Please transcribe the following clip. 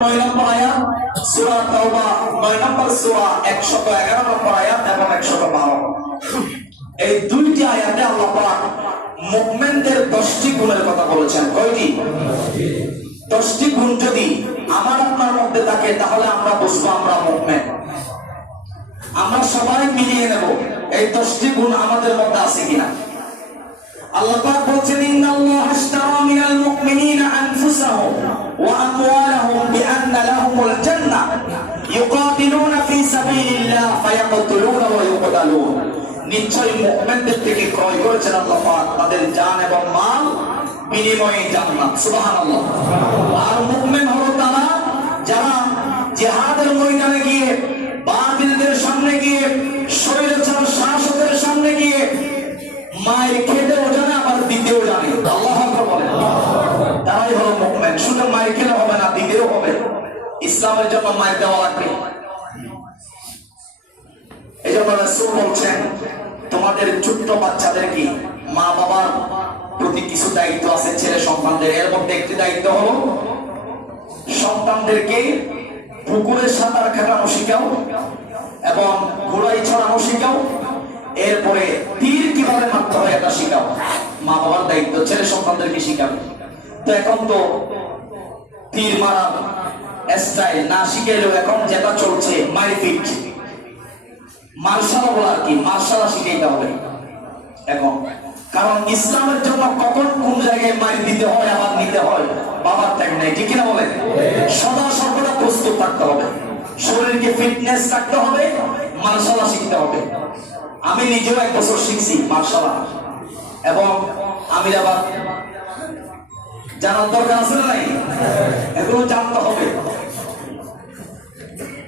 9 নম্বর আয়াত সূরা তাওবা 9 নম্বর সূরা 111 নম্বর আয়াত এবং 112 এই দুইটি আয়াতে আল্লাহ পাক মুমিনদের 10টি গুণের কথা বলেছেন। কয়টি? 10টি গুণ যদি আমার আপনার মধ্যে থাকে তাহলে আমরা বুঝবো আমরা মুমিন। আমরা সবাই মিলিয়ে নেব এই 10টি গুণ আমাদের মধ্যে আছে কিনা। আল্লাহ পাক বলেছেন ইন্নাল্লাহা আশতারা মিনাল মুমিনিনা আনফুসাহুম ওয়া আমওয়ালাহুম বিআন্না লাহুমুল জান্নাহ ইউকাতিলুনা ফি সাবিলিল্লাহ ফায়াকতুলুনা ওয়া ইউকতালুন। নিশ্চয়ই মুমিনদের থেকে ক্রয় করেছেন আল্লাহ পাক তাদের জান এবং মাল বিনিময়ে জান্নাত। সুবহানাল্লাহ। আর মুমিন হলো তারা যারা জিহাদের ময়দানে গিয়ে বাতিলদের সামনে গিয়ে স্বৈরাচার শাসকের সামনে গিয়ে মায়ের খেতেও জানে আবার দিতেও জানে। আল্লাহু আকবার বলেন। তারাই হলো মুমিন। শুধু মায়ের খেলে হবে না, দিতেও হবে। ইসলামের জন্য মায়ের দেওয়া লাগবে। এই জন্য রাসূল বলছেন তোমাদের ছোট্ট বাচ্চাদেরকে মা বাবার প্রতি কিছু দায়িত্ব আছে ছেলে সন্তানদের। এর মধ্যে একটি দায়িত্ব হলো সন্তানদেরকে পুকুরে সাঁতার কাটানো শিখাও এবং ঘোড়ায় চড়ানো শিখাও। এরপরে তীর কিভাবে মারতে হয় এটা শিখাও। মা বাবার দায়িত্ব ছেলে সন্তানদেরকে শিখাবে। তো এখন তো তীর মারার স্টাইল না শিখাইলেও এখন যেটা চলছে মারপিট, মার্শাল বলা আর কি, মার্শাল শিখাইতে হবে এখন। কারণ ইসলামের জন্য কখন কোন জায়গায় মার দিতে হয় আবার নিতে হয় বাবার টাইম নেই, ঠিক কিনা বলেন? সদা সর্বদা প্রস্তুত থাকতে হবে, শরীরকে ফিটনেস রাখতে হবে, মার্শাল শিখতে হবে। আমি নিজেও 1 বছর শিখছি মার্শাল আর্ট এবং আমি আবার জানার দরকার আছে না নাই? এগুলো জানতে হবে।